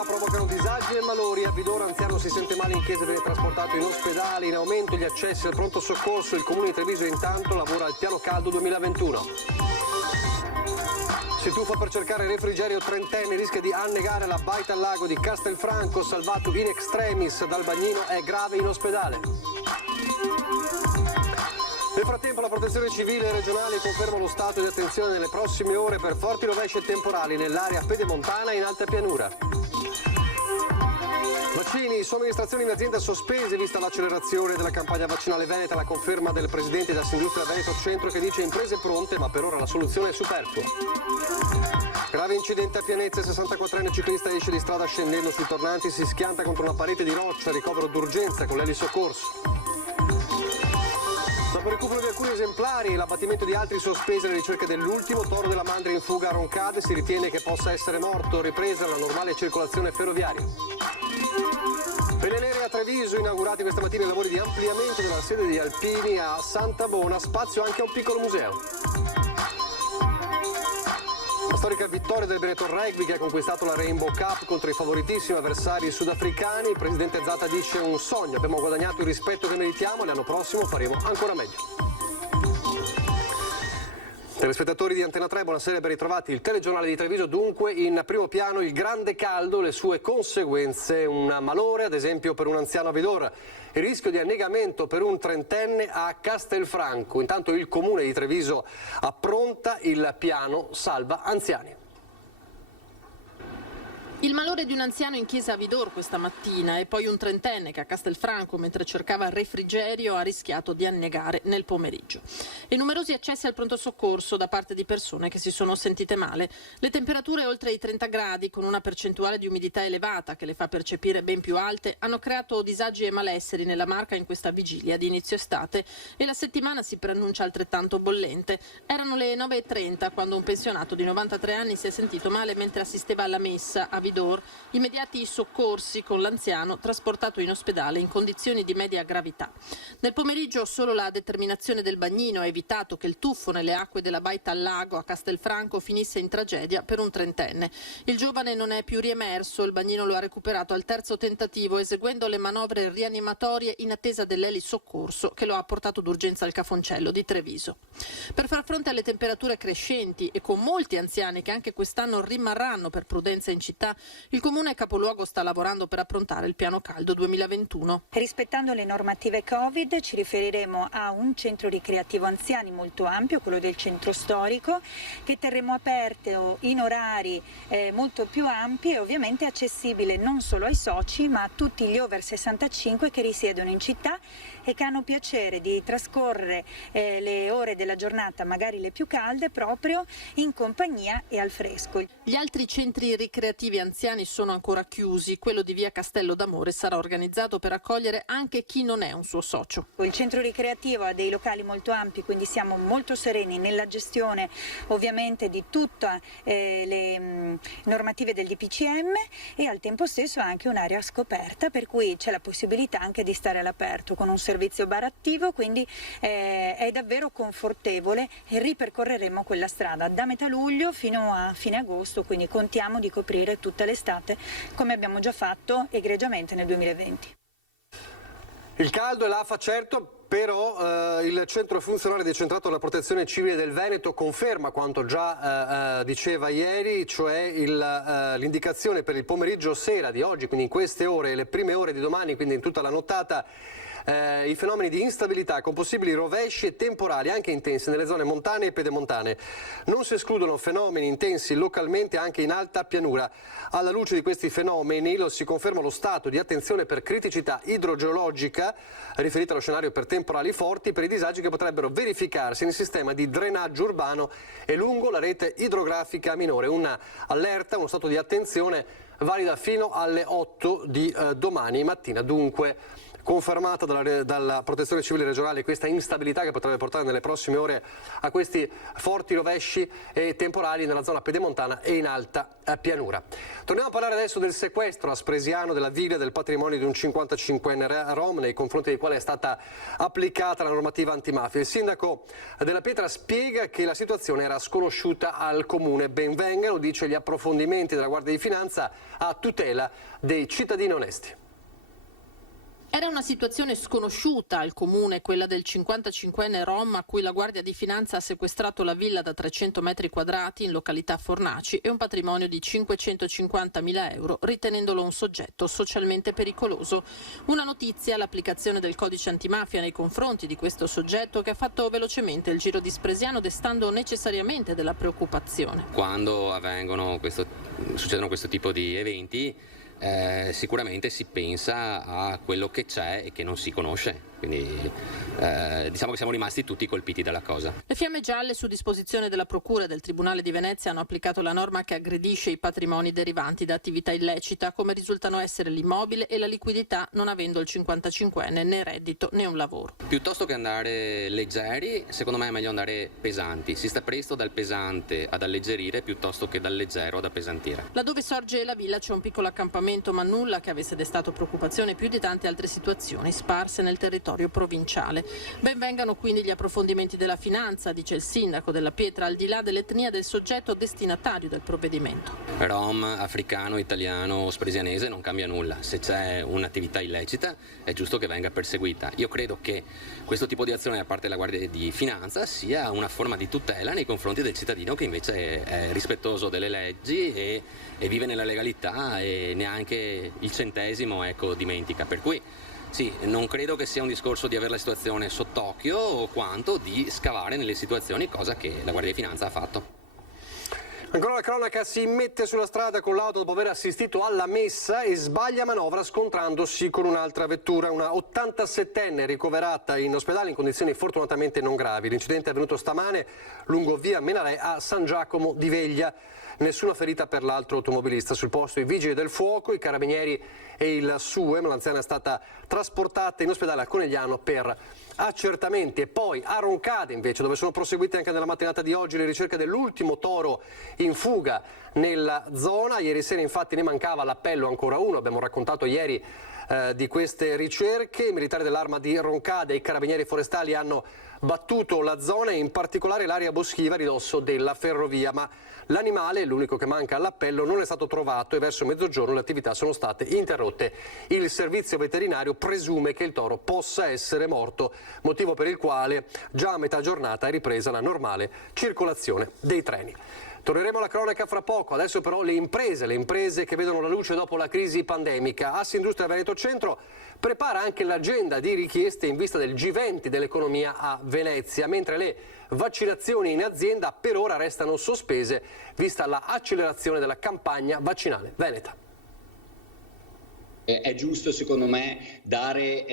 umidità provocano disagi e malori. A Vidoro anziano si sente male in chiesa e viene trasportato in ospedale. In aumento gli accessi al pronto soccorso. Il comune di Treviso intanto lavora al piano caldo 2021. Si tuffa per cercare refrigerio trentenne, rischia di annegare la baita al lago di Castelfranco, salvato in extremis dal bagnino, è grave in ospedale. Nel frattempo la protezione civile regionale conferma lo stato di attenzione nelle prossime ore per forti rovesci e temporali nell'area pedemontana e in alta pianura. Vaccini, somministrazioni in azienda sospese vista l'accelerazione della campagna vaccinale veneta, la conferma del presidente di Assindustria Veneto Centro che dice imprese pronte ma per ora la soluzione è superflua. Grave incidente a Pianezza, 64enne ciclista esce di strada scendendo sui tornanti, si schianta contro una parete di roccia, ricovero d'urgenza con l'elisoccorso. Dopo il recupero di alcuni esemplari e l'abbattimento di altri sospesi alla ricerca dell'ultimo toro della mandria in fuga a Roncade, si ritiene che possa essere morto, ripresa la normale circolazione ferroviaria. Penne nere a Treviso, inaugurati questa mattina i lavori di ampliamento della sede di Alpini a Santa Bona, spazio anche a un piccolo museo. La storica vittoria del Benetton Rugby che ha conquistato la Rainbow Cup contro i favoritissimi avversari sudafricani. Il presidente Zatta dice un sogno, abbiamo guadagnato il rispetto che meritiamo, l'anno prossimo faremo ancora meglio. Telespettatori di Antena 3, buonasera, ben ritrovati. Il telegiornale di Treviso, dunque in primo piano il grande caldo, le sue conseguenze, un malore ad esempio per un anziano a Vidor, il rischio di annegamento per un trentenne a Castelfranco. Intanto il comune di Treviso appronta il piano Salva Anziani. Il malore di un anziano in chiesa a Vidor questa mattina e poi un trentenne che a Castelfranco, mentre cercava refrigerio, ha rischiato di annegare nel pomeriggio. E numerosi accessi al pronto soccorso da parte di persone che si sono sentite male. Le temperature oltre i 30 gradi, con una percentuale di umidità elevata che le fa percepire ben più alte, hanno creato disagi e malesseri nella Marca in questa vigilia di inizio estate e la settimana si preannuncia altrettanto bollente. Erano le 9:30 quando un pensionato di 93 anni si è sentito male mentre assisteva alla messa a Vidor. Immediati soccorsi con l'anziano trasportato in ospedale in condizioni di media gravità. Nel pomeriggio solo la determinazione del bagnino ha evitato che il tuffo nelle acque della baita al lago a Castelfranco finisse in tragedia per un trentenne. Il giovane non è più riemerso, il bagnino lo ha recuperato al terzo tentativo eseguendo le manovre rianimatorie in attesa dell'elisoccorso che lo ha portato d'urgenza al Cafoncello di Treviso. Per far fronte alle temperature crescenti e con molti anziani che anche quest'anno rimarranno per prudenza in città, il comune capoluogo sta lavorando per approntare il piano caldo 2021. Rispettando le normative Covid ci riferiremo a un centro ricreativo anziani molto ampio, quello del centro storico, che terremo aperto in orari molto più ampi e ovviamente accessibile non solo ai soci ma a tutti gli over 65 che risiedono in città e che hanno piacere di trascorrere le ore della giornata, magari le più calde, proprio in compagnia e al fresco. Gli altri centri ricreativi anziani sono ancora chiusi. Quello di via Castello d'Amore sarà organizzato per accogliere anche chi non è un suo socio. Il centro ricreativo ha dei locali molto ampi, quindi siamo molto sereni nella gestione ovviamente di tutte le normative del DPCM e al tempo stesso ha anche un'area scoperta, per cui c'è la possibilità anche di stare all'aperto con un servizio bar attivo, quindi è davvero confortevole e ripercorreremo quella strada da metà luglio fino a fine agosto, quindi contiamo di coprire tutta l'estate come abbiamo già fatto egregiamente nel 2020. Il caldo e l'afa certo. Però il centro funzionale decentrato alla protezione civile del Veneto conferma quanto già diceva ieri, cioè l'indicazione per il pomeriggio sera di oggi, quindi in queste ore e le prime ore di domani, quindi in tutta la nottata, i fenomeni di instabilità con possibili rovesci e temporali anche intensi nelle zone montane e pedemontane. Non si escludono fenomeni intensi localmente anche in alta pianura. Alla luce di questi fenomeni si conferma lo stato di attenzione per criticità idrogeologica riferita allo scenario per temporali forti per i disagi che potrebbero verificarsi nel sistema di drenaggio urbano e lungo la rete idrografica minore. Una allerta, uno stato di attenzione valida fino alle 8 di domani mattina. Dunque confermata dalla Protezione Civile regionale questa instabilità che potrebbe portare nelle prossime ore a questi forti rovesci e temporali nella zona pedemontana e in alta pianura. Torniamo a parlare adesso del sequestro a Spresiano della villa del patrimonio di un 55enne rom nei confronti del quale è stata applicata la normativa antimafia. Il sindaco della Pietra spiega che la situazione era sconosciuta al comune. Ben vengano, dice, gli approfondimenti della Guardia di Finanza a tutela dei cittadini onesti. Era una situazione sconosciuta al comune, quella del 55enne rom a cui la Guardia di Finanza ha sequestrato la villa da 300 metri quadrati in località Fornaci e un patrimonio di 550.000 euro, ritenendolo un soggetto socialmente pericoloso. Una notizia, l'applicazione del codice antimafia nei confronti di questo soggetto che ha fatto velocemente il giro di Spresiano, destando necessariamente della preoccupazione. Quando succedono questo tipo di eventi, sicuramente si pensa a quello che c'è e che non si conosce, quindi diciamo che siamo rimasti tutti colpiti dalla cosa. Le fiamme gialle, su disposizione della Procura del Tribunale di Venezia, hanno applicato la norma che aggredisce i patrimoni derivanti da attività illecita, come risultano essere l'immobile e la liquidità, non avendo il 55enne né reddito né un lavoro. Piuttosto che andare leggeri, secondo me è meglio andare pesanti. Si sta presto dal pesante ad alleggerire piuttosto che dal leggero ad appesantire. Laddove sorge la villa c'è un piccolo accampamento ma nulla che avesse destato preoccupazione più di tante altre situazioni sparse nel territorio provinciale. Ben vengano quindi gli approfondimenti della finanza, dice il sindaco della Pietra, al di là dell'etnia del soggetto destinatario del provvedimento. Rom, africano, italiano o spresianese non cambia nulla. Se c'è un'attività illecita è giusto che venga perseguita. Io credo che questo tipo di azione da parte della Guardia di Finanza sia una forma di tutela nei confronti del cittadino che invece è rispettoso delle leggi e vive nella legalità e neanche il centesimo dimentica. Per cui sì, non credo che sia un discorso di avere la situazione sott'occhio o quanto di scavare nelle situazioni, cosa che la Guardia di Finanza ha fatto. Ancora la cronaca, si mette sulla strada con l'auto dopo aver assistito alla messa e sbaglia manovra scontrandosi con un'altra vettura. Una 87enne ricoverata in ospedale in condizioni fortunatamente non gravi. L'incidente è avvenuto stamane lungo via Menarè a San Giacomo di Veglia. Nessuna ferita per l'altro automobilista. Sul posto i vigili del fuoco, i carabinieri e il SUEM. L'anziana è stata trasportata in ospedale a Conegliano per accertamenti. E poi a Roncade invece, dove sono proseguite anche nella mattinata di oggi le ricerche dell'ultimo toro in fuga nella zona. Ieri sera infatti ne mancava l'appello ancora uno, abbiamo raccontato ieri di queste ricerche. I militari dell'Arma di Roncade e i carabinieri forestali hanno battuto la zona e in particolare l'area boschiva a ridosso della ferrovia, ma l'animale, l'unico che manca all'appello, non è stato trovato e verso mezzogiorno le attività sono state interrotte. Il servizio veterinario presume che il toro possa essere morto, motivo per il quale già a metà giornata è ripresa la normale circolazione dei treni. Torneremo alla cronaca fra poco, adesso però le imprese che vedono la luce dopo la crisi pandemica. Assindustria Veneto Centro prepara anche l'agenda di richieste in vista del G20 dell'economia a Venezia, mentre le vaccinazioni in azienda per ora restano sospese vista l'accelerazione della campagna vaccinale veneta. È giusto secondo me dare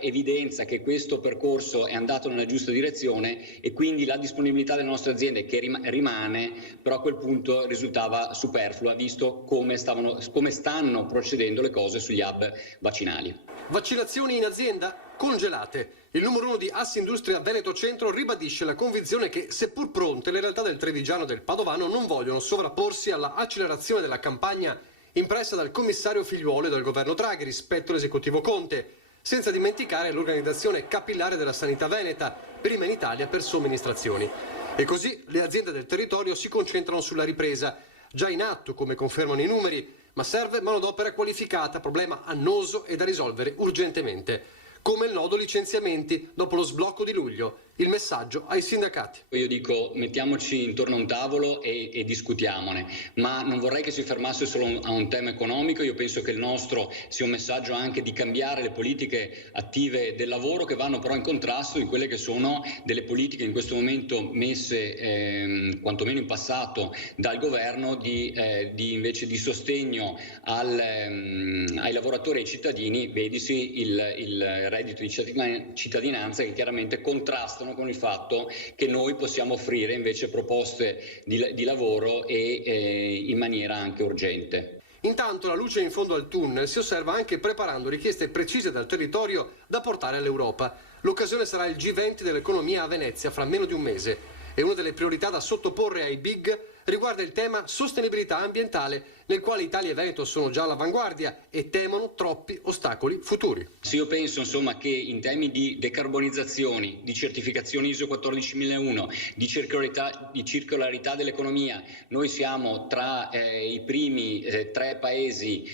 evidenza che questo percorso è andato nella giusta direzione e quindi la disponibilità delle nostre aziende che rimane, però a quel punto risultava superflua visto come stanno procedendo le cose sugli hub vaccinali. Vaccinazioni in azienda congelate. Il numero 1 di Assindustria Veneto Centro ribadisce la convinzione che, seppur pronte, le realtà del Trevigiano e del Padovano non vogliono sovrapporsi alla accelerazione della campagna impressa dal commissario Figliuolo e dal governo Draghi rispetto all'esecutivo Conte, senza dimenticare l'organizzazione capillare della sanità veneta, prima in Italia per somministrazioni. E così le aziende del territorio si concentrano sulla ripresa, già in atto come confermano i numeri, ma serve manodopera qualificata, problema annoso e da risolvere urgentemente. Come il nodo licenziamenti dopo lo sblocco di luglio. Il messaggio ai sindacati. Io dico mettiamoci intorno a un tavolo e discutiamone, ma non vorrei che si fermasse solo a un tema economico. Io penso che il nostro sia un messaggio anche di cambiare le politiche attive del lavoro che vanno però in contrasto di quelle che sono delle politiche in questo momento messe quantomeno in passato dal governo invece di sostegno ai lavoratori e ai cittadini, vedisi il reddito di cittadinanza, che chiaramente contrastano con il fatto che noi possiamo offrire invece proposte di lavoro e in maniera anche urgente. Intanto la luce in fondo al tunnel si osserva anche preparando richieste precise dal territorio da portare all'Europa. L'occasione sarà il G20 dell'economia a Venezia fra meno di un mese e una delle priorità da sottoporre ai big riguarda il tema sostenibilità ambientale, nel quale Italia e Veneto sono già all'avanguardia e temono troppi ostacoli futuri. Sì, io penso insomma che in termini di decarbonizzazioni, di certificazione ISO 14001, di circolarità dell'economia, noi siamo tra i primi 3 paesi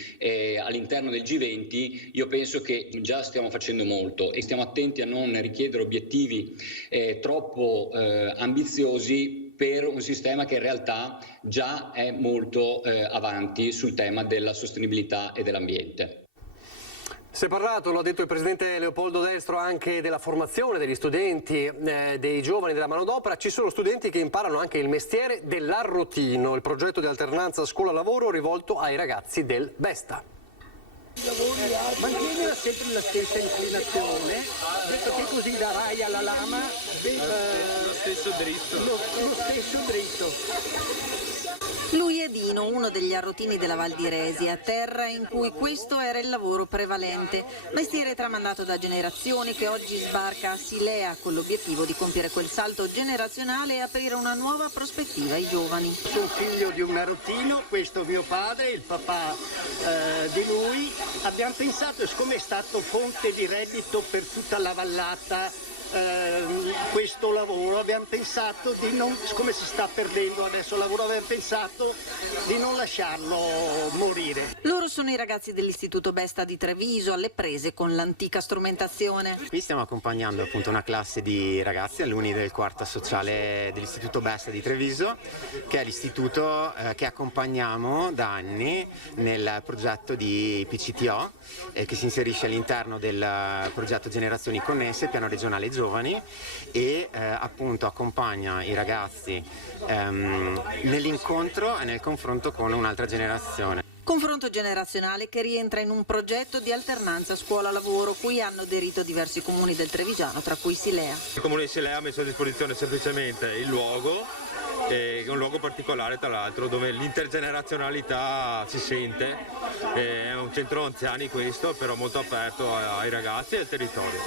all'interno del G20. Io penso che già stiamo facendo molto e stiamo attenti a non richiedere obiettivi troppo ambiziosi per un sistema che in realtà già è molto avanti sul tema della sostenibilità e dell'ambiente. Si è parlato, lo ha detto il presidente Leopoldo Destro, anche della formazione degli studenti, dei giovani, della manodopera. Ci sono studenti che imparano anche il mestiere dell'arrotino, il progetto di alternanza scuola-lavoro rivolto ai ragazzi del Besta. Mantiene sempre la stessa inclinazione, perché così darai alla lama lo stesso dritto. Lui è Dino, uno degli arrotini della Val di Resia, terra in cui questo era il lavoro prevalente, mestiere tramandato da generazioni che oggi sbarca a Silea con l'obiettivo di compiere quel salto generazionale e aprire una nuova prospettiva ai giovani. Sono figlio di un arrotino, questo mio padre, il papà di lui. Abbiamo pensato, siccome è stato fonte di reddito per tutta la vallata, questo lavoro, abbiamo pensato di non, siccome si sta perdendo adesso il lavoro, abbiamo pensato di non lasciarlo morire. Loro sono i ragazzi dell'Istituto Besta di Treviso, alle prese con l'antica strumentazione. Qui stiamo accompagnando appunto una classe di ragazzi, alunni del quarto sociale dell'Istituto Besta di Treviso, che è l'istituto che accompagniamo da anni nel progetto di PCTO, che si inserisce all'interno del progetto Generazioni Connesse, piano regionale giovani, e appunto accompagna i ragazzi nell'incontro e nel confronto con un'altra generazione. Confronto generazionale che rientra in un progetto di alternanza scuola-lavoro cui hanno aderito diversi comuni del Trevigiano, tra cui Silea. Il comune di Silea ha messo a disposizione semplicemente il luogo, è un luogo particolare tra l'altro dove l'intergenerazionalità si sente, è un centro anziani questo, però molto aperto ai ragazzi e al territorio.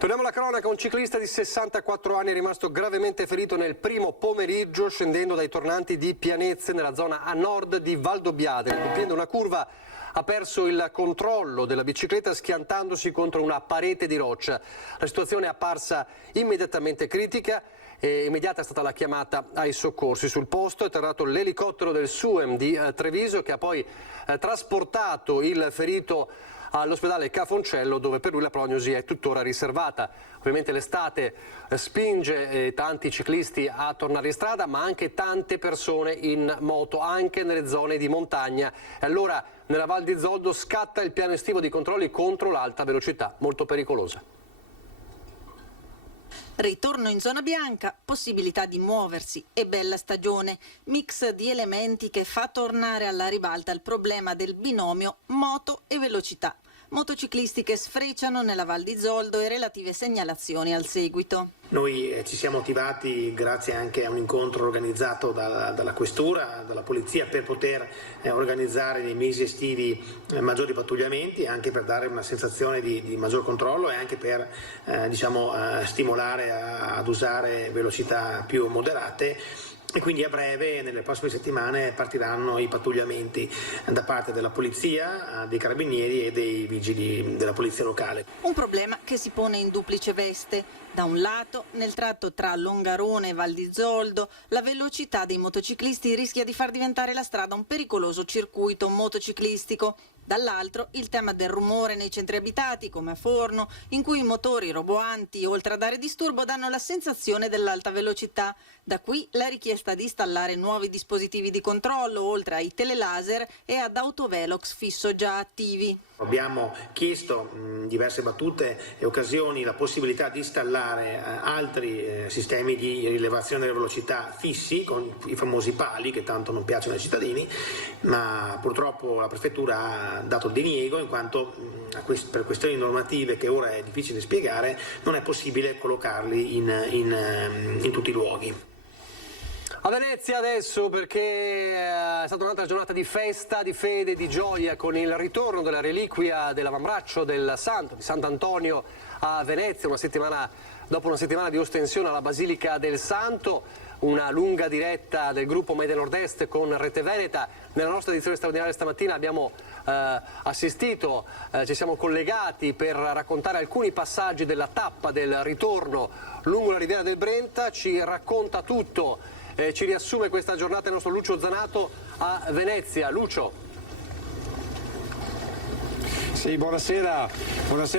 Torniamo alla cronaca, un ciclista di 64 anni è rimasto gravemente ferito nel primo pomeriggio scendendo dai tornanti di Pianezze nella zona a nord di Valdobbiadene. Compiendo una curva ha perso il controllo della bicicletta schiantandosi contro una parete di roccia. La situazione è apparsa immediatamente critica e immediata è stata la chiamata ai soccorsi. Sul posto è atterrato l'elicottero del SUEM di Treviso che ha poi trasportato il ferito all'ospedale Cafoncello, dove per lui la prognosi è tuttora riservata. Ovviamente l'estate spinge tanti ciclisti a tornare in strada, ma anche tante persone in moto, anche nelle zone di montagna. E allora nella Val di Zoldo scatta il piano estivo di controlli contro l'alta velocità, molto pericolosa. Ritorno in zona bianca, possibilità di muoversi e bella stagione, mix di elementi che fa tornare alla ribalta il problema del binomio moto e velocità. Motociclisti che sfrecciano nella Val di Zoldo e relative segnalazioni al seguito. Noi ci siamo attivati grazie anche a un incontro organizzato dalla Questura, dalla Polizia, per poter organizzare nei mesi estivi maggiori pattugliamenti, anche per dare una sensazione di maggior controllo e anche per stimolare ad usare velocità più moderate. E quindi a breve, nelle prossime settimane, partiranno i pattugliamenti da parte della Polizia, dei Carabinieri e dei Vigili della Polizia locale. Un problema che si pone in duplice veste. Da un lato, nel tratto tra Longarone e Val di Zoldo, la velocità dei motociclisti rischia di far diventare la strada un pericoloso circuito motociclistico. Dall'altro, il tema del rumore nei centri abitati, come a Forno, in cui i motori roboanti, oltre a dare disturbo, danno la sensazione dell'alta velocità. Da qui la richiesta di installare nuovi dispositivi di controllo, oltre ai telelaser e ad autovelox fisso già attivi. Abbiamo chiesto in diverse battute e occasioni la possibilità di installare altri sistemi di rilevazione della velocità fissi, con i famosi pali che tanto non piacciono ai cittadini, ma purtroppo la Prefettura ha dato il diniego in quanto per questioni normative che ora è difficile spiegare non è possibile collocarli in tutti i luoghi. A Venezia adesso, perché è stata un'altra giornata di festa, di fede, di gioia, con il ritorno della reliquia dell'avambraccio del Santo, di Sant'Antonio a Venezia, dopo una settimana di ostensione alla Basilica del Santo, una lunga diretta del gruppo Media Nord-Est con Rete Veneta. Nella nostra edizione straordinaria stamattina abbiamo assistito, ci siamo collegati per raccontare alcuni passaggi della tappa del ritorno lungo la riviera del Brenta. Ci racconta tutto, ci riassume questa giornata il nostro Lucio Zanato a Venezia. Lucio. Sì, buonasera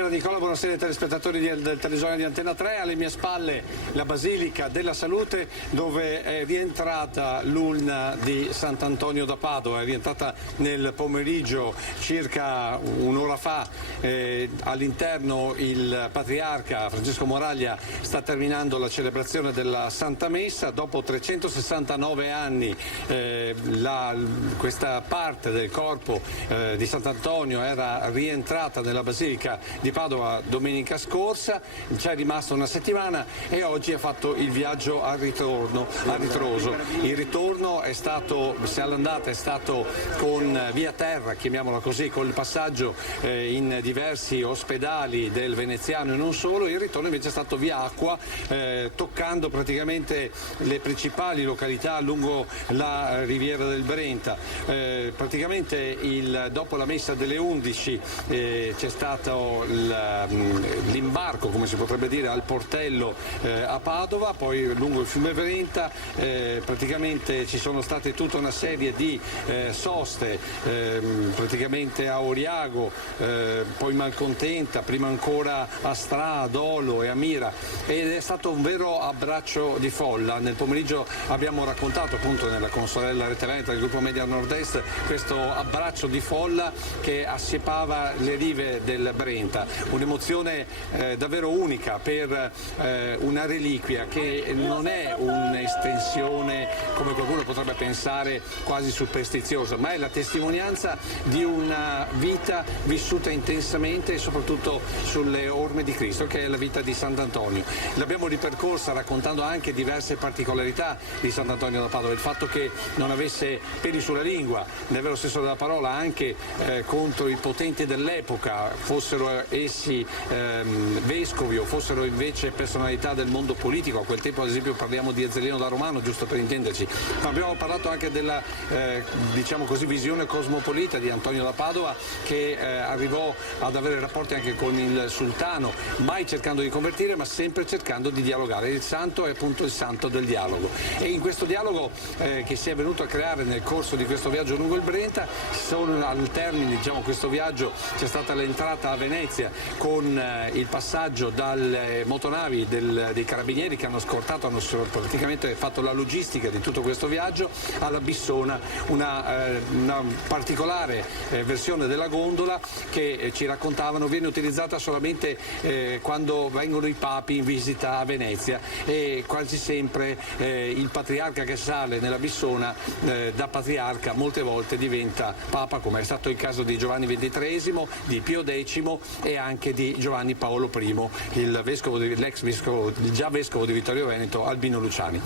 Nicola, buonasera ai telespettatori del telegiornale di Antena 3. Alle mie spalle la Basilica della Salute, dove è rientrata l'urna di Sant'Antonio da Padova, è rientrata nel pomeriggio circa un'ora fa. All'interno il Patriarca Francesco Moraglia sta terminando la celebrazione della Santa Messa. Dopo 369 anni questa parte del corpo di Sant'Antonio era rientrata nella Basilica di Padova domenica scorsa, c'è rimasta una settimana e oggi ha fatto il viaggio a ritroso. Il ritorno è stato, se all'andata è stato con via terra, chiamiamola così, con il passaggio in diversi ospedali del veneziano e non solo. Il ritorno invece è stato via acqua, toccando praticamente le principali località lungo la riviera del Brenta. Praticamente dopo la messa delle 11 c'è stato l'imbarco, come si potrebbe dire, al portello a Padova, poi lungo il fiume Brenta praticamente ci sono state tutta una serie di soste, praticamente a Oriago, poi Malcontenta, prima ancora a Stra, ad Olo e a Mira, ed è stato un vero abbraccio di folla. Nel pomeriggio abbiamo raccontato appunto nella consorella Rete Veneta del gruppo Media Nord-Est questo abbraccio di folla che assiepava le rive del Brenta, un'emozione davvero unica per una reliquia che non è un'estensione, come qualcuno potrebbe pensare, quasi superstiziosa, ma è la testimonianza di una vita vissuta intensamente e soprattutto sulle orme di Cristo, che è la vita di Sant'Antonio. L'abbiamo ripercorsa raccontando anche diverse particolarità di Sant'Antonio da Padova, il fatto che non avesse peli sulla lingua, nel vero senso della parola, anche contro i potenti dell'epoca, fossero essi vescovi o fossero invece personalità del mondo politico. A quel tempo ad esempio parliamo di Ezzelino da Romano, giusto per intenderci, ma abbiamo parlato anche della diciamo così, visione cosmopolita di Antonio da Padova, che arrivò ad avere rapporti anche con il sultano, mai cercando di convertire ma sempre cercando di dialogare. Il santo è appunto il santo del dialogo, e in questo dialogo che si è venuto a creare nel corso di questo viaggio lungo il Brenta, al termine di questo viaggio c'è stata l'entrata a Venezia con il passaggio dalle motonavi dei carabinieri che hanno scortato, hanno praticamente fatto la logistica di tutto questo viaggio, alla Bissona, una particolare versione della gondola che ci raccontavano viene utilizzata solamente quando vengono i papi in visita a Venezia, e quasi sempre il patriarca che sale nella Bissona da patriarca molte volte diventa papa, come è stato il caso di Giovanni XXIII, di Pio X e anche di Giovanni Paolo I, il già vescovo di Vittorio Veneto, Albino Luciani.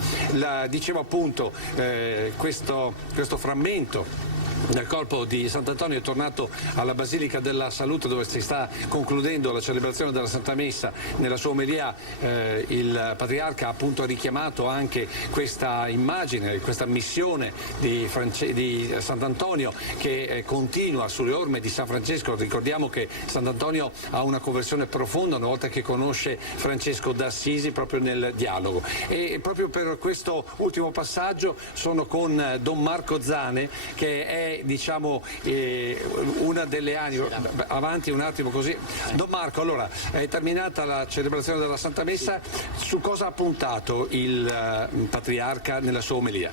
Dicevo appunto, questo frammento del corpo di Sant'Antonio è tornato alla Basilica della Salute, dove si sta concludendo la celebrazione della Santa Messa. Nella sua omelia il Patriarca ha appunto richiamato anche questa immagine, questa missione di Sant'Antonio che continua sulle orme di San Francesco. Ricordiamo che Sant'Antonio ha una conversione profonda una volta che conosce Francesco d'Assisi proprio nel dialogo, e proprio per questo ultimo passaggio sono con Don Marco Zane, che è una delle anime. Avanti un attimo così. Don Marco, allora, è terminata la celebrazione della Santa Messa, su cosa ha puntato il Patriarca nella sua omelia?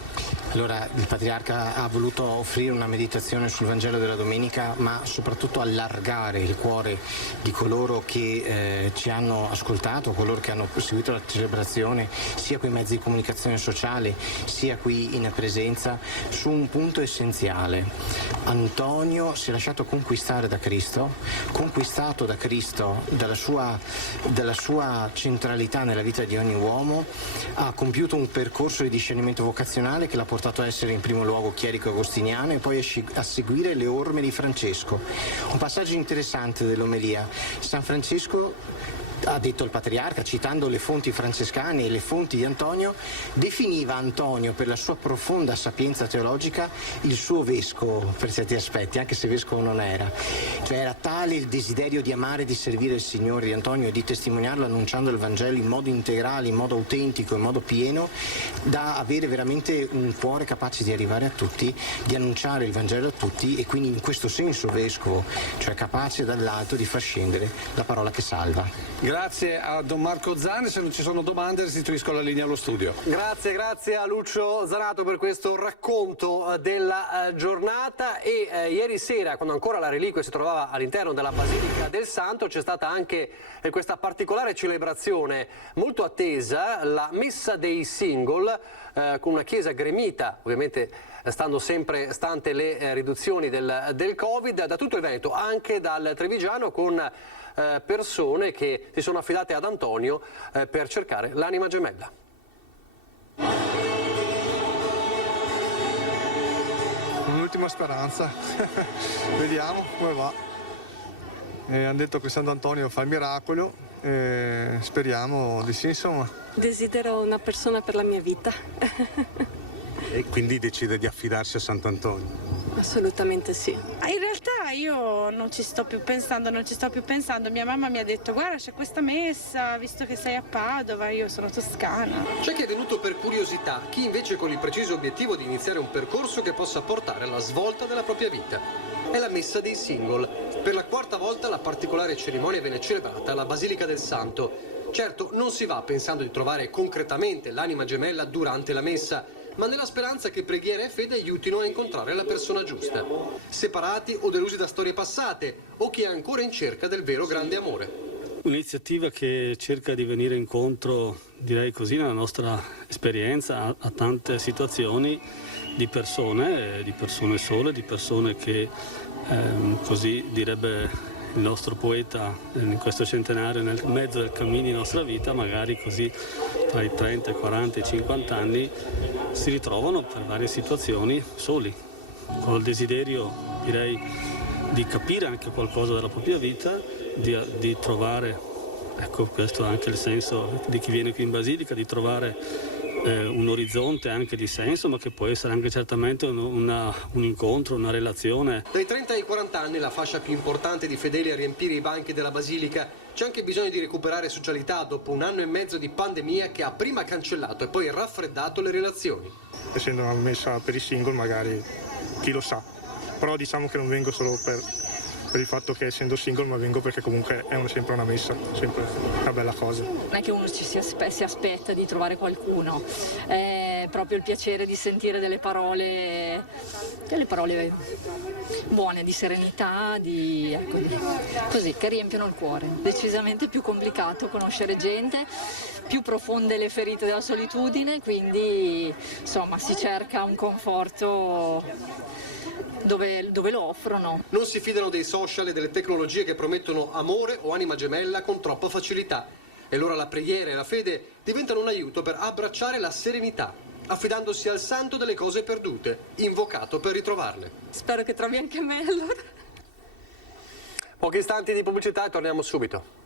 Allora, il Patriarca ha voluto offrire una meditazione sul Vangelo della domenica, ma soprattutto allargare il cuore di coloro che ci hanno ascoltato, coloro che hanno seguito la celebrazione, sia con i mezzi di comunicazione sociale, sia qui in presenza, su un punto essenziale. Antonio si è lasciato conquistare da Cristo, conquistato da Cristo, dalla sua centralità nella vita di ogni uomo, ha compiuto un percorso di discernimento vocazionale che l'ha portato a essere in primo luogo chierico agostiniano e poi a seguire le orme di Francesco. Un passaggio interessante dell'omelia. San Francesco, ha detto il Patriarca, citando le fonti francescane e le fonti di Antonio, definiva Antonio, per la sua profonda sapienza teologica, il suo vescovo per certi aspetti, anche se vescovo non era. Cioè era tale il desiderio di amare e di servire il Signore di Antonio e di testimoniarlo annunciando il Vangelo in modo integrale, in modo autentico, in modo pieno, da avere veramente un cuore capace di arrivare a tutti, di annunciare il Vangelo a tutti e quindi in questo senso vescovo, cioè capace dall'alto di far scendere la parola che salva. Grazie a Don Marco Zanni, se non ci sono domande restituisco la linea allo studio. Grazie a Lucio Zanato per questo racconto della giornata e ieri sera, quando ancora la reliquia si trovava all'interno della Basilica del Santo, c'è stata anche questa particolare celebrazione molto attesa, la Messa dei Single, con una chiesa gremita, ovviamente stante le riduzioni del Covid, da tutto il Veneto, anche dal Trevigiano, con persone che si sono affidate ad Antonio per cercare l'anima gemella. Un'ultima speranza, vediamo come va. Hanno detto che Sant'Antonio fa il miracolo, speriamo di sì, insomma. Desidero una persona per la mia vita. E quindi decide di affidarsi a Sant'Antonio? Assolutamente sì. In realtà io non ci sto più pensando. Mia mamma mi ha detto: guarda, c'è questa messa, visto che sei a Padova, io sono toscana. C'è chi è venuto per curiosità, chi invece con il preciso obiettivo di iniziare un percorso che possa portare alla svolta della propria vita. È la Messa dei Single. Per la quarta volta la particolare cerimonia viene celebrata alla Basilica del Santo. Certo, non si va pensando di trovare concretamente l'anima gemella durante la messa, ma nella speranza che preghiera e fede aiutino a incontrare la persona giusta. Separati o delusi da storie passate, o chi è ancora in cerca del vero grande amore. Un'iniziativa che cerca di venire incontro, direi così, nella nostra esperienza a tante situazioni di persone sole, di persone che, così direbbe il nostro poeta in questo centenario, nel mezzo del cammino di nostra vita, magari così tra i 30, i 40 e i 50 anni, si ritrovano per varie situazioni soli, con il desiderio, direi, di capire anche qualcosa della propria vita, di trovare, ecco, questo è anche il senso di chi viene qui in Basilica, di trovare un orizzonte anche di senso, ma che può essere anche certamente un incontro, una relazione. Dai 30 ai 40 anni, la fascia più importante di fedeli a riempire i banchi della Basilica, c'è anche bisogno di recuperare socialità dopo un anno e mezzo di pandemia che ha prima cancellato e poi raffreddato le relazioni. Essendo una messa per i single, magari chi lo sa, però diciamo che non vengo solo per il fatto che essendo single, ma vengo perché comunque è sempre una messa, sempre una bella cosa. Non è che uno si aspetta di trovare qualcuno, è proprio il piacere di sentire delle parole buone, di serenità, così, che riempiono il cuore. Decisamente più complicato conoscere gente, più profonde le ferite della solitudine, quindi insomma si cerca un conforto dove lo offrono. Non si fidano dei social e delle tecnologie che promettono amore o anima gemella con troppa facilità. E allora la preghiera e la fede diventano un aiuto per abbracciare la serenità, affidandosi al santo delle cose perdute, invocato per ritrovarle. Spero che trovi anche me allora. Pochi istanti di pubblicità e torniamo subito.